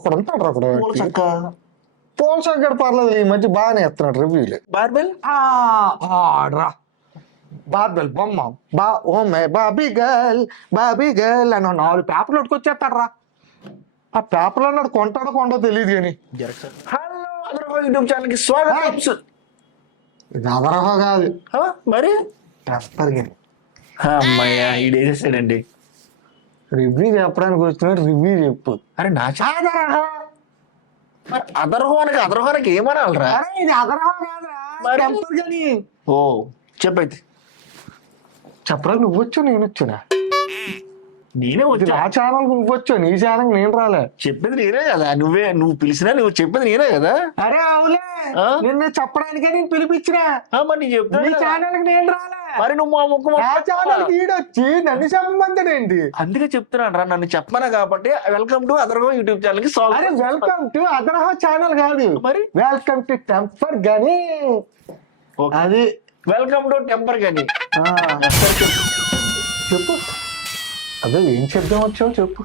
ఒకడు ఉంటాడు అక్కడ పూల చక్క పూల చక్కడ పర్లేదు ఈ మధ్య బాగానే ఎత్తున్నాడు రివ్యూలు. బార్బెల్ ఆడ్రా బార్బెల్ బొమ్మ ఓమే బాబీ గర్ల్ అని 4 పేపర్లు పట్టుకొచ్చేస్తాడు రా. ఆ పేపర్లు అన్నాడు కొంటాడో కొండో తెలియదు కానీ. హలో అదర్వో యూట్యూబ్ ఛానల్ కి స్వాగతం. ఇది అవరహో కాదు మరి టెంపర్ గిన్ అమ్మయ్య ఈడేసేసాడండి. రివ్యూ చెప్పడానికి వచ్చినాడు రివ్యూ చెప్పు. అరే నా అదర్హోనకి ఏమనాలరా? ఇది అవరహో కాదురా మరి? టెంపర్ గాని. ఓ చెప్పైతే చెప్పరా నువ్వు వచ్చావు నేను వచ్చానా? నేనే ఇది వచ్చా. నా ఛానల్ నువ్వు వచ్చావు, నీ ఛానల్ నేను రాలే. చెప్పేది నేనే కదా, నువ్వు పిలిచినా నువ్వు చెప్పేది నేనే కదా. అరే అవులే ఆ? నిన్ను చెప్పడానికే నేను పిలిపించినా. మరి నీ చెప్తా నీ ఛానల్ కి నేను రాలే. మరి నువ్వు మా ముక్కు నా ఛానల్ కి ఈడొచ్చి నన్ను చెప్పమంటాడేంటి? అందుకే చెప్తున్నాను రా, నన్ను చెప్పమన్నా కాబట్టి వెల్కమ్ టు అదర్గో యూట్యూబ్ ఛానల్ కి అరే వెల్కమ్ టు అదర్హో ఛానల్ కాదు, మరి వెల్కమ్ టు టెంపర్ గాని. అది వెల్కమ్ టు టెంపర్ గాని. ఆ, చెప్పు. అదే ఏం చెప్దాం వచ్చావు చెప్పు.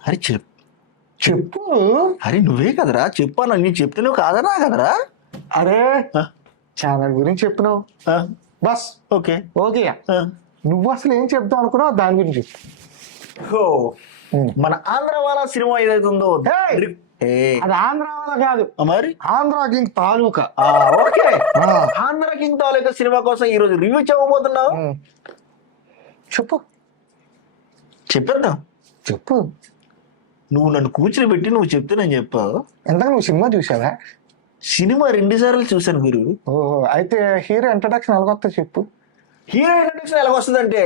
అరే చెప్పు. అరే నువ్వే కదరా చెప్పాను, నీ చెప్తే నువ్వు కాదరా కదరా. అరే ఛానల్ గురించి చెప్పినావు బస్ ఓకే. ఓకే. నువ్వు అసలు ఏం చెప్దాం అనుకున్నావు దాని గురించి చెప్పు. మన ఆంధ్ర వాళ్ళ సినిమా ఏదైతే ఉందో అది ఆంధ్ర వాళ్ళ కాదు, మరి ఆంధ్ర కింగ్ తాలూకా. ఓకే. ఆ, ఆంధ్ర కింగ్ తాలూకా సినిమా కోసం ఈ రోజు రివ్యూ చెప్పబోతున్నావు. చెప్పు చెప్పేద్దాం. చెప్పు. నువ్వు నన్ను కూర్చుని పెట్టి నువ్వు చెప్తే నేను చెప్పావు. ఎంతగా నువ్వు సినిమా చూసావా? సినిమా 2 సార్లు చూశాను గురు. ఓహో, అయితే హీరో ఇంట్రడక్షన్ ఎలాగొస్తా చెప్పు. హీరో ఇంట్రడక్షన్ ఎలా వస్తుందంటే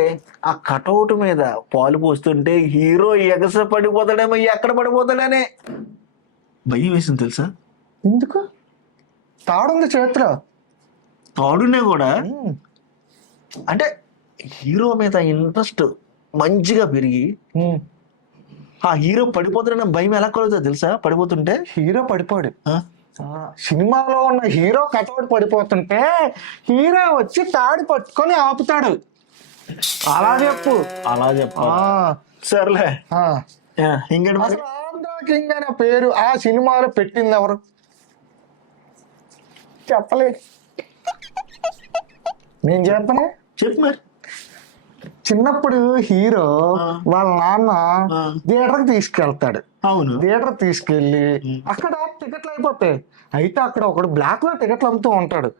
ఆ కటౌట్ మీద పాలు పోస్తుంటే హీరో ఎగస పడిపోతాడేమో, ఎక్కడ పడిపోతాడనే భయం వేసింది తెలుసా. ఎందుకు? తాడుంది చేతిలో. తాడునే కూడా అంటే హీరో మీద ఇంట్రెస్ట్ మంచిగా పెరిగి ఆ హీరో పడిపోతాడనే భయం ఎలా కలుగుతుంది తెలుసా. పడిపోతుంటే హీరో పడిపోడు, సినిమాలో ఉన్న హీరో కటౌట్ పడిపోతుంటే హీరో వచ్చి తాడు పట్టుకొని ఆపుతాడు. అలా చెప్పు. అలా చెప్పా సర్లే. ఇంకేంటి మరి? అసలు ఆంధ్ర కింగ్ అనే పేరు ఆ సినిమాలో పెట్టింది ఎవరు చెప్పలేదు. నేను చెప్పనే. చెప్పు మరి. చిన్నప్పుడు హీరో వాళ్ళ నాన్న థియేటర్కి తీసుకెళ్తాడు. అవును. థియేటర్ తీసుకెళ్ళి అక్కడ టికెట్లు అయిపోతాయి. అయితే అక్కడ ఒకడు బ్లాక్ లో టికెట్లు అమ్ముతూ ఉంటాడు.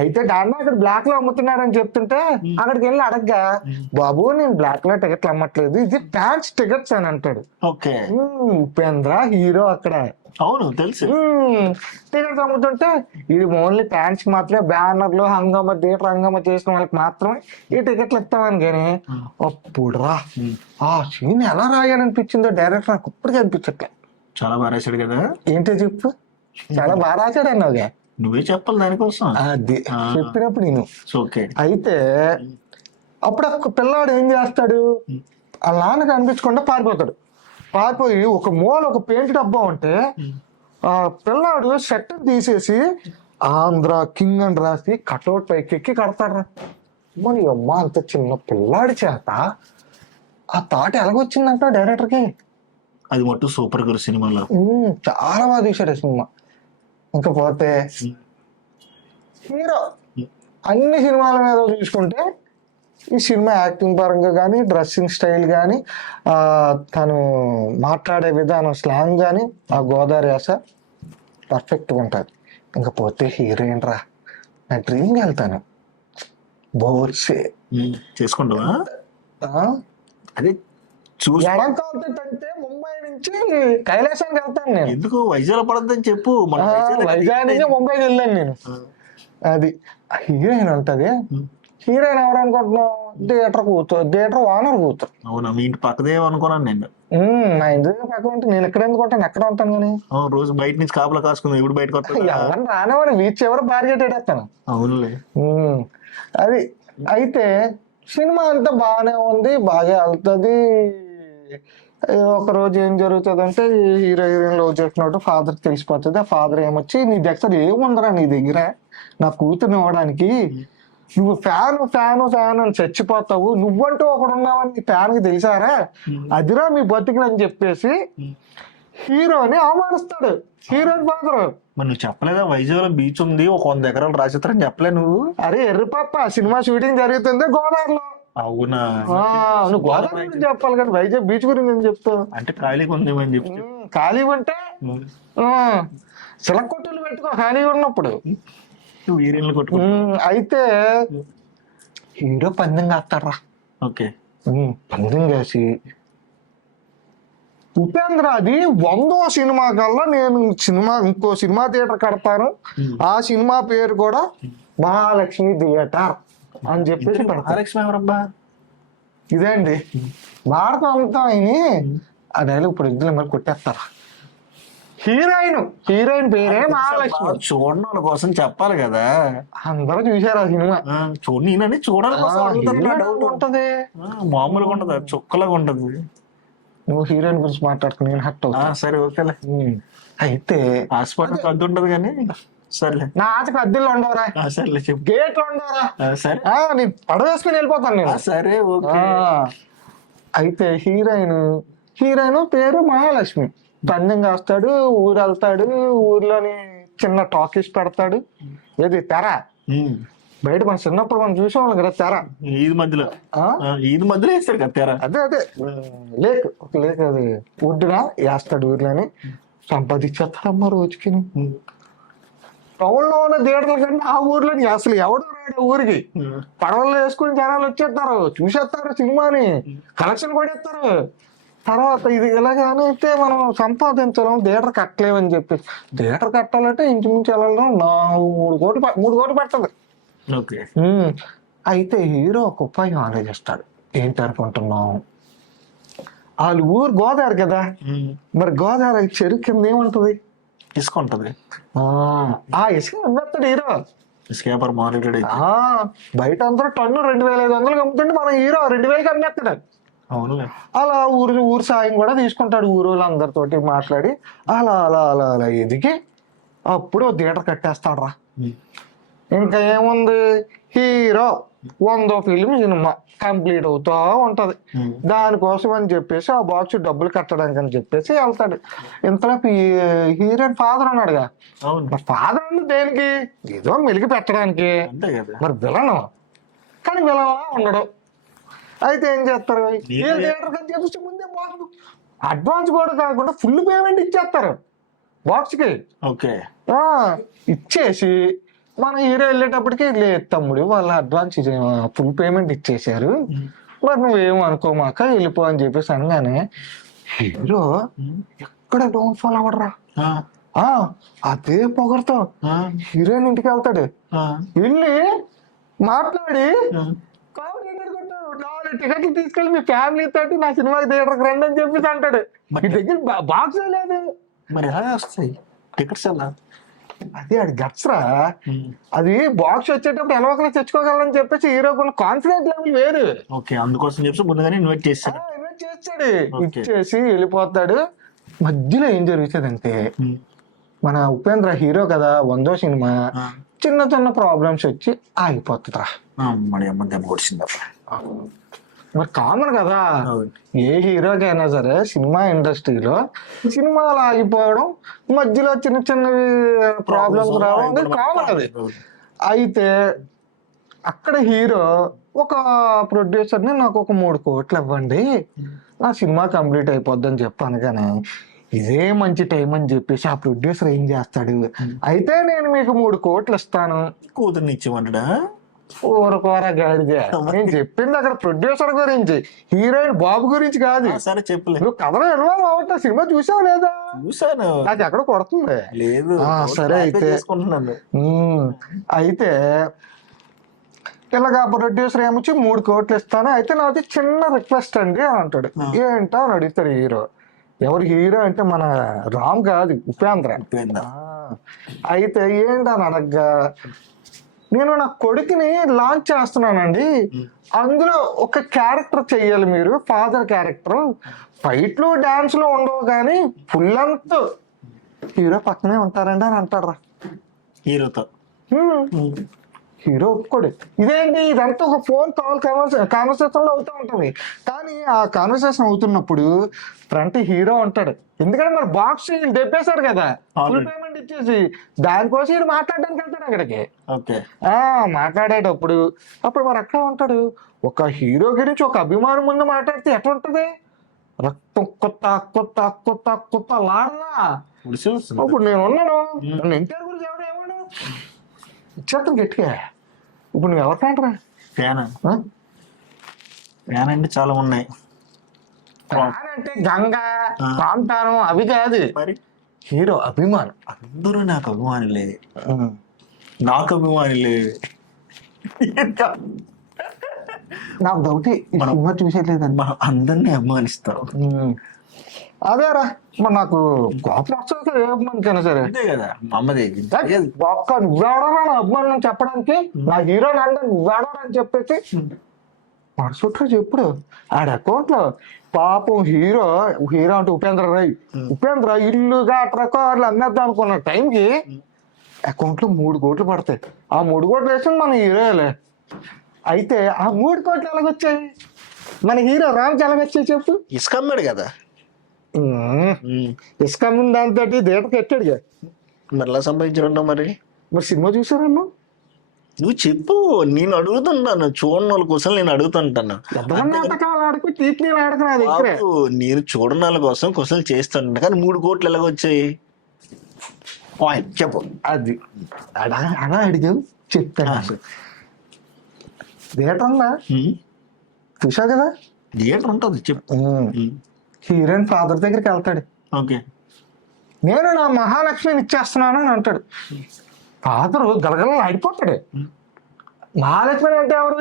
అయితే డాడీ అక్కడ బ్లాక్ లో అమ్ముతున్నారని చెప్తుంటే అక్కడికి వెళ్ళి అడగ్గా, బాబు నేను బ్లాక్ లో టికెట్లు అమ్మట్లేదు, ఇది ఫ్యాన్స్ టికెట్స్ అని అంటాడు. ఓకే. ఉపేంద్ర హీరో అక్కడ. అవును తెలుసు. టికెట్స్ అమ్ముతుంటే ఇది ఓన్లీ ఫ్యాన్స్ మాత్రమే, బ్యానర్లు హంగామా థియేటర్ హంగామా చేసిన వాళ్ళకి మాత్రమే ఈ టికెట్లు ఇస్తామని. కానీ అప్పుడు రా ఆ సీన్ ఎలా రాయాలనిపించిందో డైరెక్టర్ నాకు ఇప్పటికీ అనిపించట్లే. చాలా బాగా రాశాడు కదా. ఏంటో చెప్పు. చాలా బాగా రాశాడు అన్నావుగా. నువ్వే చెప్పాలి దానికోసం. అది చెప్పినప్పుడు నేను. ఓకే. అయితే అప్పుడు ఒక పిల్లాడు ఏం చేస్తాడు, ఆ నాన్నకి అనిపించకుండా పారిపోయి ఒక మూల ఒక పెయింట్ డబ్బా ఉంటే ఆ పిల్లాడు షర్ట్ తీసేసి ఆంధ్ర కింగ్ అని రాసి కటౌట్ పైకి ఎక్కి కడతాడు. మరి అమ్మ అంత చిన్న పిల్లాడి చేత ఆ థాట్ ఎలాగొచ్చిందంట డైరెక్టర్కి. అది మొత్తం సూపర్ గురు సినిమాలో. చాలా బాగా తీశాడు ఆ సినిమా. ఇంకా పోతే హీరో అన్ని సినిమాల మీద చూసుకుంటే ఈ సినిమా యాక్టింగ్ పరంగా కానీ, డ్రెస్సింగ్ స్టైల్ కానీ, తను మాట్లాడే విధానం స్లాంగ్ కానీ, ఆ గోదావరి యాస పర్ఫెక్ట్గా ఉంటుంది. ఇంకా పోతే హీరోయిన్ రా, నా డ్రీమ్కి వెళ్తాను. బోర్సే చేసుకుంటావా? అదే ఎడంటే ముంబై నుంచి కైలాసానికి వెళ్తాను నేను. ఎందుకు వైజాగ్ పడద్దని చెప్పు. వైజాగ్ నుంచి ముంబైకి వెళ్ళాను నేను. అది హీరోయిన్ ఉంటది. హీరోయిన్ ఎవరు అనుకుంటున్నావు? థియేటర్ ఓనర్ కూతురు. అవునా? మీ ఇంటి పక్కదే అనుకున్నాను నేను. నా ఇంటి పక్కన ఉంటే నేను ఎక్కడ ఎందుకుంటాను, ఎక్కడ ఉంటాను కానీ. రోజు బయట నుంచి కాపలా కాసుకుందాం, ఎప్పుడు బయటకు వస్తా ఎవరిని రానివ్వరు, బీచ్ ఎవరు బార్గెట్ ఎడేస్తాను. అవునులే. అది అయితే సినిమా అంతా బాగానే ఉంది, బాగా వెళ్తుంది. ఒక రోజు ఏం జరుగుతుంది అంటే హీరోయిన్ లవ్ చేసినట్టు ఫాదర్ తెలిసిపోతుంది. ఆ ఫాదర్ ఏమొచ్చి నీ దగ్గర ఏముందరా, నీ దగ్గర నా కూతుర్ని ఇవ్వడానికి నువ్వు ఫ్యాన్ అని చచ్చిపోతావు, నువ్వంటూ ఒకడు ఉన్నావని నీ ఫ్యాన్ కి తెలిసారా, అదిరా మీ బతుకులని చెప్పేసి హీరోని అవమానిస్తాడు. హీరోని ఫాదర్. మరి నువ్వు చెప్పలేదా వైజాగ్ బీచ్ ఉంది, ఒక 100 ఎకరాలు రాసిస్తారని చెప్పలే నువ్వు? అరే ఎర్రిపప్ప, సినిమా షూటింగ్ జరుగుతుంది గోదావరిలో. అవునా? నువ్వు గోదావరి గురించి చెప్పాలి కానీ వైజాగ్ బీచ్ గురించి నేను చెప్తావు. అంటే ఖాళీగా ఉందేమని చెప్పి. ఖాళీ ఉంటే సిలకొట్టులు పెట్టుకో ఖాళీగా ఉన్నప్పుడు. నువ్వు హీరోయిన్లు కొట్టుకో. అయితే హీరో పందెం కాస్తాడ్రా. ఓకే. పందెం చేసి ఉపేంద్ర అది 100వ సినిమా కల్లా నేను ఇంకో సినిమా థియేటర్ కడతాను, ఆ సినిమా పేరు కూడా మహాలక్ష్మి థియేటర్ అని చెప్పేసి మహాలక్ష్మి ఎవరబ్బా? ఇదే అండి భారతం అంతా అయిని ఆ డైలాగ్ ఇప్పుడు ఇద్దరు మరి కొట్టేస్తారా. హీరోయిన్ పేరే మహాలక్ష్మి. చూడడం వాళ్ళ కోసం చెప్పాలి కదా. అందరూ చూసారు ఆ సినిమా. నేనని చూడాలి ఉంటది, మామూలుగా ఉంటది, చుక్కలాగా ఉంటది. నువ్వు హీరోయిన్ గురించి మాట్లాడుకుని నేను హట్ అవుతా. సరే ఓకేలే. అయితే హాస్పిటల్ అద్దు ఉంటది కానీ సరేలే. నా ఆటకు అద్దెలు ఉండవరా, సరేలే చెప్పు. గేట్లు ఉండవరా. సరే నేను పడవేసుకుని వెళ్ళిపోతాను నేను. సరే ఓకే. అయితే హీరోయిన్ పేరు మహాలక్ష్మి. పందెం కాస్తాడు, ఊరు వెళ్తాడు, ఊర్లోని చిన్న టాకీస్ పెడతాడు. ఏది తెర, బయట మన చిన్నప్పుడు మనం చూసేవాళ్ళం కదా తెర. ఈద్ మధ్యలో వేస్తాడు కదా తెర. అదే లేక్ అది వుడ్డుగా వేస్తాడు ఊర్లోని. సంపాదించేస్తాడమ్మా రోజుకి. టౌన్ లో ఉన్న థియేటర్ల కంటే ఆ ఊర్లోని అసలు ఎవడు రాడు ఊరికి. పడవల్లో వేసుకుని జనాలు వచ్చేస్తారు, చూసేస్తారు సినిమాని, కలెక్షన్ కూడా ఇస్తారు. తర్వాత ఇది ఇలాగానే అయితే మనం సంపాదించలేము, థియేటర్ కట్టలేమని చెప్పి. థియేటర్ కట్టాలంటే ఇంచుమించు వెళ్ళడం 3 కోట్లు పడుతుంది. అయితే హీరో ఒక ఉపాయం ఆలోచిస్తాడు. ఏంటి అనుకుంటున్నాం, వాళ్ళు ఊరు గోదావరి కదా, మరి గోదావరి చెరువు కింద ఏముంటది, ఇసుక ఉంటది. ఆ ఇసుక అమ్మేస్తాడు హీరో. ఇసుక మారేడు. బయట అందరూ టన్ను 2500 అమ్ముతుంటే మన హీరో 2000కి అమ్మేస్తాడు. అవును. అలా ఊరు సాయం కూడా తీసుకుంటాడు, ఊరు వాళ్ళందరితోటి మాట్లాడి అలా అలా అలా అలా ఎదిగి అప్పుడు థియేటర్ కట్టేస్తాడు రా. ఇంకా ఏముంది, హీరో 100వ ఫిల్మ్ సినిమా కంప్లీట్ అవుతా ఉంటది. దానికోసం అని చెప్పేసి ఆ బాక్స్ డబ్బులు కట్టడానికి అని చెప్పేసి వెళ్తాడు. ఇంతలో హీరోయిన్ ఫాదర్ ఉన్నాడుగా, మరి ఫాదర్ అంటే దేనికి, ఏదో మెలికి పెట్టడానికి. మరి విలను కానీ విలలా ఉండడు. అయితే ఏం చేస్తారు, థియేటర్ అని చెప్పేసి ముందే బాక్స్ అడ్వాన్స్ కూడా కాకుండా ఫుల్ పేమెంట్ ఇచ్చేస్తారు బాక్స్ కి. ఇచ్చేసి మన హీరో వెళ్ళేటప్పటికి, లేదు తమ్ముడు వాళ్ళ అడ్వాన్స్ ఫుల్ పేమెంట్ ఇచ్చేసారు, మరి నువ్వేం అనుకోమాక వెళ్ళిపో అని చెప్పేసి అనగానే హీరో ఎక్కడ డౌన్ ఫాల్ అవ్వడరా. అదే పొగరుతో హీరోయిన్ ఇంటికి వెళ్తాడు. వెళ్ళి మాట్లాడి 4 టికెట్లు తీసుకెళ్ళి మీ ఫ్యామిలీ తోటి నా సినిమాకి థియేటర్కి రండి అని చెప్పేసి అంటాడు. మీ దగ్గర బాక్స్ లేదు, మరి ఎలా వస్తాయి టికెట్స్? ఎలా అది గట్స్ రా. అది బాక్స్ వచ్చేటప్పుడు ఎలా ఒకలా తెచ్చుకోగలని చెప్పేసి హీరోకున్న కాన్ఫిడెంట్ లెవెల్ వేరు. అందుకోసం చెప్పి ముందుగానే ఇన్వైట్ చేస్తాడు. ఇచ్చేసి వెళ్ళిపోతాడు. మధ్యలో ఏం జరుగుతుందంటే, మన ఉపేంద్ర హీరో కదా 100వ సినిమా, చిన్న ప్రాబ్లమ్స్ వచ్చి ఆగిపోతుందిరా. మరి కామన్ కదా, ఏ హీరోకైనా సరే సినిమా ఇండస్ట్రీలో సినిమాలు ఆగిపోవడం, మధ్యలో చిన్న ప్రాబ్లమ్స్ రావడం కామన్ అది. అయితే అక్కడ హీరో ఒక ప్రొడ్యూసర్ని నాకు ఒక 3 కోట్లు ఇవ్వండి, నా సినిమా కంప్లీట్ అయిపోద్ది అని చెప్పాను. కానీ ఇదే మంచి టైం అని చెప్పేసి ఆ ప్రొడ్యూసర్ ఏం చేస్తాడు, అయితే నేను మీకు 3 కోట్లు ఇస్తాను, కూతుర్ని ఇచ్చేవాడా. ఊరుకోరా గాడిదే. నేను చెప్పింది అక్కడ ప్రొడ్యూసర్ గురించి, హీరోయిన్ బాబు గురించి కాదు. సరే చెప్పలేదు. నువ్వు కథలో ఇన్వాల్వ్ అవ్వట్లేదు, సినిమా చూసావు లేదా? చూసాను. నాకు ఎక్కడ కొడుతుంది. లేదు. సరే అయితే ఇలాగా ప్రొడ్యూసర్ ఏమొచ్చి 3 కోట్లు ఇస్తాను, అయితే నాది చిన్న రిక్వెస్ట్ అండి అని అంటాడు. ఏంటో అని అడుగుతాడు హీరో. ఎవరు హీరో అంటే మన రామ్ కాదు, ఉపేంద్ర. అయితే ఏంటని అడగ్గా, నేను నా కొడుకుని లాంచ్ చేస్తున్నానండి, అందులో ఒక క్యారెక్టర్ చెయ్యాలి మీరు, ఫాదర్ క్యారెక్టర్. ఫైట్లు డాన్స్లు ఉండవు కానీ ఫుల్ అంతా హీరో పక్కనే ఉంటారండి అని అంటాడు రా. హీరోతో హీరో ఒప్పుకోడు. ఇదేంటి ఇదంతా ఒక ఫోన్ కాల్ కాన్వర్సేషన్ లో అవుతూ ఉంటుంది. కానీ ఆ కాన్వర్సేషన్ అవుతున్నప్పుడు ఫ్రంట్ హీరో ఉంటాడు. ఎందుకంటే మరి బాక్స్ దెబ్బేశాడు కదా, ఫుల్ పేమెంట్ ఇచ్చేసి, దానికోసం ఈడు మాట్లాడడానికి వెళ్తాడు అక్కడికి. ఓకే. మాట్లాడేటప్పుడు అప్పుడు మరి అక్కడ ఉంటాడు. ఒక హీరో గురించి ఒక అభిమానం ముందు మాట్లాడితే ఎట్లా ఉంటది? రక్తం కొత్త కొత్త కొత్త కొత్త లాడలా. ఇప్పుడు నేను ఉన్నాను, నన్ను ఎన్టీఆర్ గురించి ఎవరు ఏమన్నా ఇచ్చేస్తాం గట్టిగా. ఇప్పుడు నువ్వు ఎవరు ఫ్యాన్ రా? ఫ్యాన్ అంటే చాలా ఉన్నాయి. ఫ్యాన్ అంటే గంగా కాంతానం అవి కాదు, మరి హీరో అభిమానం. అందరూ నాకు అభిమానులే, నాకు అభిమానులే. నాకు డౌట్ సినిమా చూసేట్లేదండి. మనం అందరినీ అభిమానిస్తాం. అదేరా మరి నాకు కోపం వస్తుంది ఏ అభిమానికైనా సరే. అంతే కదా, అమ్మది ఒక్క నువ్వేడరా నా అభిమానం చెప్పడానికి, నా హీరో అంటే నువ్వేడరా అని చెప్పేసి మరుసట్లో చెప్పుడు ఆడ అకౌంట్ లో పాపం హీరో అంటే ఉపేంద్ర ఇల్లుగా ట్రకార్లు అమ్మేద్దాం అనుకున్న టైంకి అకౌంట్ లో 3 కోట్లు పడతాయి. ఆ 3 కోట్లు వేసి మన హీరోలే. అయితే ఆ 3 కోట్లు ఎలాగొచ్చాయి? మన హీరో రామ్కి ఎలాగొచ్చాయి చెప్పు? ఇసుకమ్మాడు కదా, ఇసుక ముందు దాంతో థియేటర్ కట్టాడుగా, మరి ఎలా సంపాదించాడు? మరి సినిమా చూసారమ్మా? నువ్వు చెప్పు, నేను అడుగుతుంటాను, చూడని వాళ్ళ కోసం నేను అడుగుతుంటాను. నేను చూడని వాళ్ళ కోసం క్వశ్చన్ చేస్తుంటా, కానీ 3 కోట్లు ఎలాగొచ్చాయి? పాయింట్ చెప్పు. అది అలా అడిగావు, చెప్తాను. థియేటర్ ఉందా? చూసావు కదా, థియేటర్ ఉంటుంది, చెప్పు. హీరోయిన్ ఫాదర్ దగ్గరికి వెళ్తాడు. ఓకే, నేను నా మహాలక్ష్మిని ఇచ్చేస్తున్నాను అని అంటాడు. ఫాదరు గలగల ఆడిపోతాడు. మహాలక్ష్మి అంటే ఎవరు?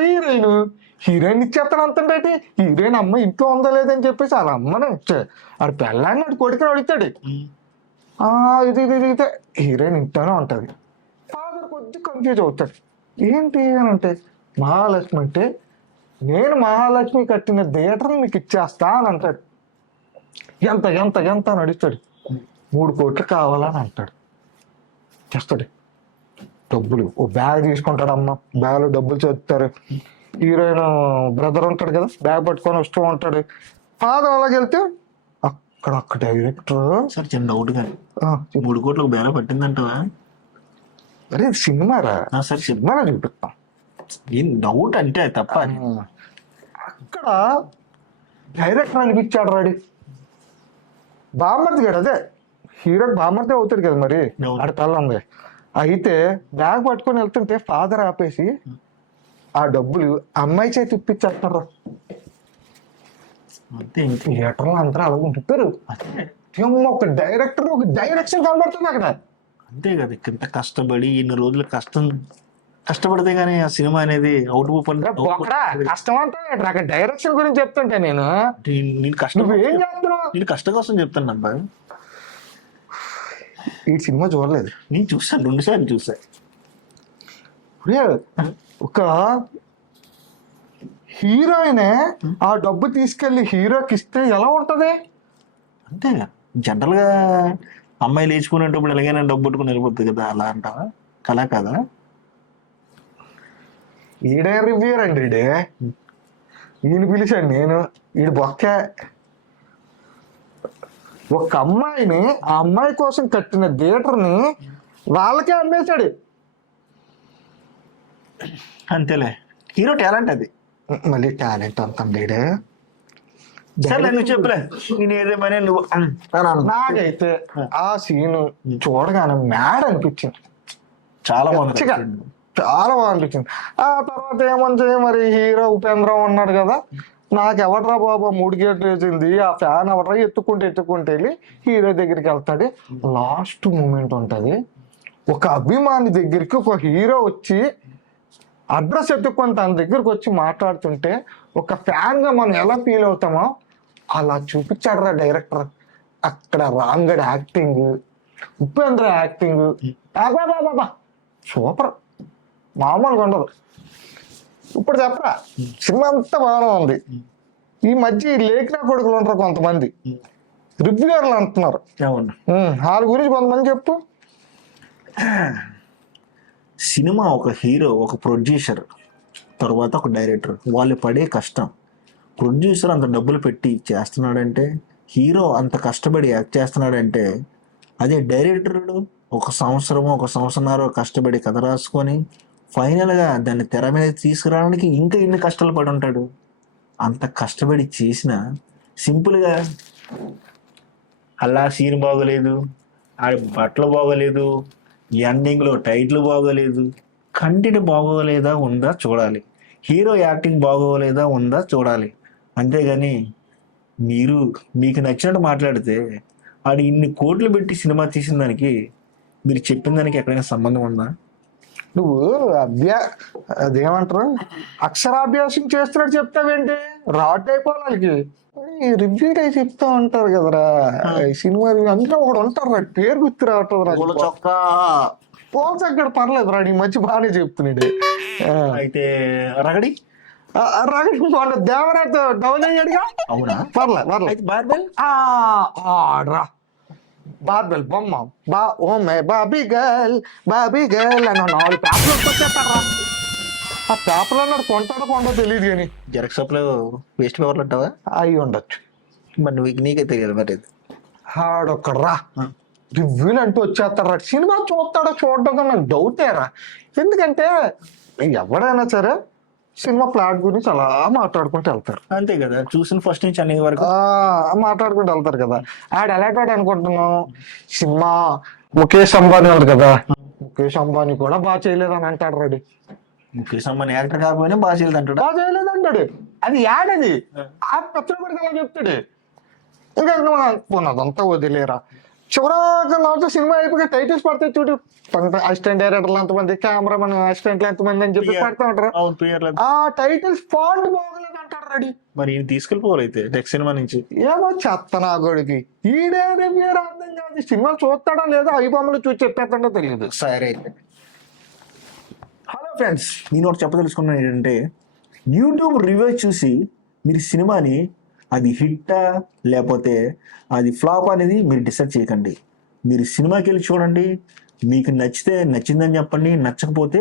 హీరోయిన్ ఇచ్చేస్తాను అంతంటే, హీరోయిన్ అమ్మ ఇంట్లో ఉందో లేదని చెప్పేసి వాళ్ళ అమ్మని ఇచ్చాడు. ఆడు పెళ్ళాన్ని ఆడు కొడుకుని అడుగుతాడు. ఇది హీరోయిన్ ఇంట్లోనే ఉంటుంది. ఫాదర్ కొద్దిగా కన్ఫ్యూజ్ అవుతాడు. ఏంటి అని అంటే, మహాలక్ష్మి అంటే నేను మహాలక్ష్మి కట్టిన థియేటర్ మీకు ఇచ్చేస్తా అని అంటాడు. ఎంత ఎంత ఎంత అని అడుగుతాడు. 3 కోట్లు కావాలని అంటాడు. చేస్తాడు. డబ్బులు ఓ బ్యాగ్ తీసుకుంటాడు. అమ్మ బ్యాగ్లో డబ్బులు చదువుతారు. హీరోయిన్ బ్రదర్ ఉంటాడు కదా, బ్యాగ్ పట్టుకొని వస్తూ ఉంటాడు. ఫాదర్ అలాగే వెళ్తే అక్కడ డైరెక్టర్ సార్ చిన్న డౌట్ కానీ 3 కోట్లకు బేల పట్టిందంటవా? అరే సినిమారా సార్, సినిమా చూపిస్తాం. ఏం డౌట్ అంటే తప్ప. అక్కడ డైరెక్టర్ అనిపించాడు రాడి బామ్మర్ది గారు. అదే హీరోకి బామ్మర్ది అవుతాడు కదా మరి, ఆడ తల్ల ఉంది. అయితే బ్యాగ్ పట్టుకొని వెళ్తుంటే ఫాదర్ ఆపేసి ఆ డబ్బులు అమ్మాయి చేతి ఇప్పించేస్తారు. థియేటర్లో అందరూ అలా ఉంటారు. ఒక డైరెక్టర్ ఒక డైరెక్షన్ కనబడుతుంది అక్కడ. అంతే కదా, ఇంత కష్టపడి ఇన్ని రోజులు కష్టపడితే గానీ ఆ సినిమా అనేది అవుట్పుట్ కష్టం అంటే నాకు డైరెక్షన్ గురించి చెప్తుంటే నేను ఏం చేస్తున్నావు? నేను కష్టం కోసం చెప్తాను అబ్బాయి. ఈ సినిమా చూడలేదు, నేను చూసాను 2 సార్లు చూసా. ఒక హీరోయినే ఆ డబ్బు తీసుకెళ్లి హీరోకి ఇస్తే ఎలా ఉంటది? అంతేగా, జనరల్ గా అమ్మాయి లేచుకునేటప్పుడు ఎలాగైనా డబ్బు పట్టుకుని వెళ్ళిపోతుంది కదా, అలా అంటావా? కలా కదా. ఈడే రివ్యూర్ అండి, ఈయన పిలిచాడు. నేను ఈడు బొక్క. ఒక అమ్మాయిని ఆ అమ్మాయి కోసం కట్టిన థియేటర్ని వాళ్ళకే అమ్మేశాడు. అంతేలే, హీరో టాలెంట్ అది. మళ్ళీ టాలెంట్ అంతండి. చెప్పలే నేను ఏదేమనే నువ్వు. నాకైతే ఆ సీను చూడగానే మ్యాడ్ అనిపించింది. చాలా బాగుంది, చాలా బాగా అనిపించింది. ఆ తర్వాత ఏమంటే మరి హీరో ఉపేంద్ర ఉన్నాడు కదా, నాకు ఎవడరా బాబా 3 గేట్లు వేసింది, ఆ ఫ్యాన్ ఎవడరా ఎత్తుకుంటే వెళ్ళి హీరో దగ్గరికి వెళ్తాడు. లాస్ట్ మూమెంట్ ఉంటుంది. ఒక అభిమాని దగ్గరికి ఒక హీరో వచ్చి అడ్రస్ ఎత్తుకొని తన దగ్గరకు వచ్చి మాట్లాడుతుంటే ఒక ఫ్యాన్ గా మనం ఎలా ఫీల్ అవుతామో అలా చూపించాడు రా డైరెక్టర్. అక్కడ రాంగడ్ యాక్టింగ్, ఉపేంద్ర యాక్టింగ్ బాబా సూపర్, మామూలుగా ఉండదు. ఇప్పుడు చెప్పరా, సినిమా అంతా బాగానే ఉంది. ఈ మధ్య లేఖనా కొడుకులు ఉంటారు కొంతమంది, రివ్యూర్లు అంటున్నారు. వాళ్ళ గురించి కొంతమంది చెప్పు. సినిమా ఒక హీరో, ఒక ప్రొడ్యూసర్, తర్వాత ఒక డైరెక్టర్, వాళ్ళు పడే కష్టం. ప్రొడ్యూసర్ అంత డబ్బులు పెట్టి చేస్తున్నాడంటే, హీరో అంత కష్టపడి యాక్ట్ చేస్తున్నాడంటే, అదే డైరెక్టర్ ఒక సంవత్సరన్నర కష్టపడి కథ రాసుకొని ఫైనల్గా దాన్ని తెర మీద తీసుకురావడానికి ఇంకా ఎన్ని కష్టాలు పడి ఉంటాడు. అంత కష్టపడి చేసిన సింపుల్గా అలా సీన్ బాగోలేదు, ఆడి బట్టలు బాగోలేదు, ఎండింగ్లో టైటిల్ బాగోలేదు, కంటెంట్ బాగోలేదా ఉందా చూడాలి, హీరో యాక్టింగ్ బాగోలేదా ఉందా చూడాలి. అంతేగాని మీకు నచ్చినట్టు మాట్లాడితే ఆడు ఇన్ని కోట్లు పెట్టి సినిమా తీసిన దానికి మీరు చెప్పిన దానికి ఎక్కడైనా సంబంధం ఉందా? నువ్వు అదేమంటారు, అక్షరాభ్యాసం చేస్తున్నట్టు చెప్తావేంటి? రాడ్ అయిపోవాలి వాళ్ళకి. రివ్యూలు అయి చెప్తా ఉంటారు కదరా ఈ సినిమా అందులో ఒకడు ఉంటారు రా, పేరు గుర్తు రావటం చొక్కా పోల్స్ అక్కడ పర్లేదు రా, నీ మంచి బాగానే చెప్తున్నాడు. అయితే రగడి రగడి వాళ్ళ దేవరాతో డౌన్ అయ్యాడుగా. అవునా? పర్లేదు బార్బెల్ రా బార్బెల్ బొమ్మ ఓ మే బాబీ గర్ల్ అని 4 పేపర్లు వచ్చేస్తారా. ఆ పేపర్లు అన్నాడు కొంటాడో కొండో తెలియదు కానీ జెరాక్స్ షాప్ లో వేస్ట్ పేపర్లు అంటావా? అయి ఉండొచ్చు. మరి నీకే తెలియదు మరి. ఆడొక్కడ్రా రివ్యూలు అంటూ వచ్చేస్తారా. సినిమా చూస్తాడో చూడడం నాకు డౌటేరా. ఎందుకంటే ఎవడైనా సరే సినిమా ప్లాట్ గురించి అలా మాట్లాడుకుంటూ వెళ్తారు. అంతే కదా, చూసిన ఫస్ట్ నుంచి అన్ని వరకు మాట్లాడుకుంటూ వెళ్తారు కదా. ఆడు ఎలాంటి అనుకుంటున్నాం, సినిమా ముఖేష్ అంబానీ ఉంది కదా, ముఖేష్ అంబానీ కూడా బాగా చేయలేదని అంటాడు రెడీ. ముఖేష్ అంబానీ యాక్టర్ కాకపోయినా బాగా చేయలేదు అంటాడు. బాగా చేయలేదు అంటాడు. అది యాడది ఆ పచ్చడి కూడా అలా చెప్తాడు. ఇంకా అదంతా వదిలేరా. చివరాగా నాకు సినిమా అయిపోయి టైటిల్స్ పడతాయి చూడు, అసిస్టెంట్ డైరెక్టర్లు ఎంతమంది, కెమెరామెన్ అసిస్టెంట్లు ఎంతమంది అని చెప్పి పడతా ఉంటారు. ఆ టైటిల్స్ ఫాంట్ బాగోలేదు అంటారు రెడీ. మరి ఈయన తీసుకెళ్ళిపోవాలి అయితే నెక్స్ట్ సినిమా నుంచి. ఏమో చెత్తనా గొడికి ఈడే రివ్యూ అర్థం కాదు. సినిమా చూస్తాడో లేదో ఐ బొమ్మలు చూసి చెప్పేస్తాడో తెలియదు. సరే అయితే హలో ఫ్రెండ్స్, నేను ఒకటి చెప్పదలుచుకున్నాను ఏంటంటే, యూట్యూబ్ రివ్యూ చూసి మీరు సినిమాని అది హిట్టా లేకపోతే అది ఫ్లాప్ అనేది మీరు డిసైడ్ చేయకండి. మీరు సినిమాకి వెళ్ళి చూడండి, మీకు నచ్చితే నచ్చిందని చెప్పండి, నచ్చకపోతే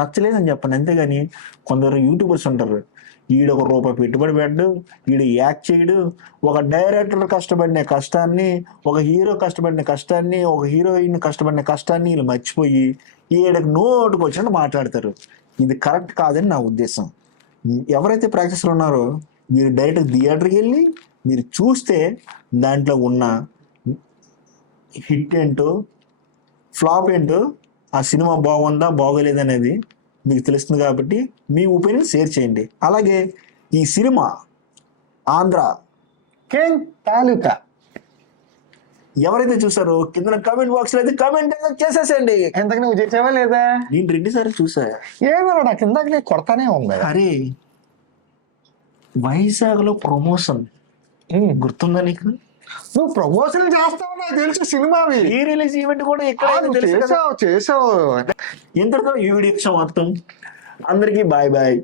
నచ్చలేదని చెప్పండి. అంతేగాని కొందరు యూట్యూబర్స్ ఉంటారు, ఈడు ₹1 పెట్టుబడి పెట్టడు, ఈడు యాక్ట్ చేయడు, ఒక డైరెక్టర్ కష్టపడిన కష్టాన్ని, ఒక హీరో కష్టపడిన కష్టాన్ని, ఒక హీరోయిన్ కష్టపడిన కష్టాన్ని వీళ్ళు మర్చిపోయి ఈడకు నోటుకు వచ్చినట్టు మాట్లాడతారు. ఇది కరెక్ట్ కాదని నా ఉద్దేశం. ఎవరైతే ప్రాక్టీస్లో ఉన్నారో మీరు డైరెక్ట్ థియేటర్కి వెళ్ళి మీరు చూస్తే దాంట్లో ఉన్న హిట్ ఏంటో ఫ్లాప్ ఏంటో, ఆ సినిమా బాగుందా బాగోలేదనేది మీకు తెలుస్తుంది. కాబట్టి మీ ఒపీనియన్ షేర్ చేయండి. అలాగే ఈ సినిమా ఆంధ్ర కేన్ తాలూకా ఎవరైతే చూసారో కింద కామెంట్ బాక్స్ లో అయితే కామెంట్ చేసేసండి. ఇంతకు నువ్వు చేసావా లేదా? నేను 2 సార్లు చూసా. ఏమో నాకు ఇందాక నేను కొడతానే ఉంది. అరే వైజాగ్ లో ప్రమోషన్ గుర్తుందా నీకు? నువ్వు ప్రమోషన్ చేస్తావు నాకు తెలుసు. సినిమావి రిలీజ్ ఈవెంట్ కూడా ఎక్కడ చేసావు. ఇంతటితో ఈ వీడియో సమాప్తం. అందరికీ బాయ్ బాయ్.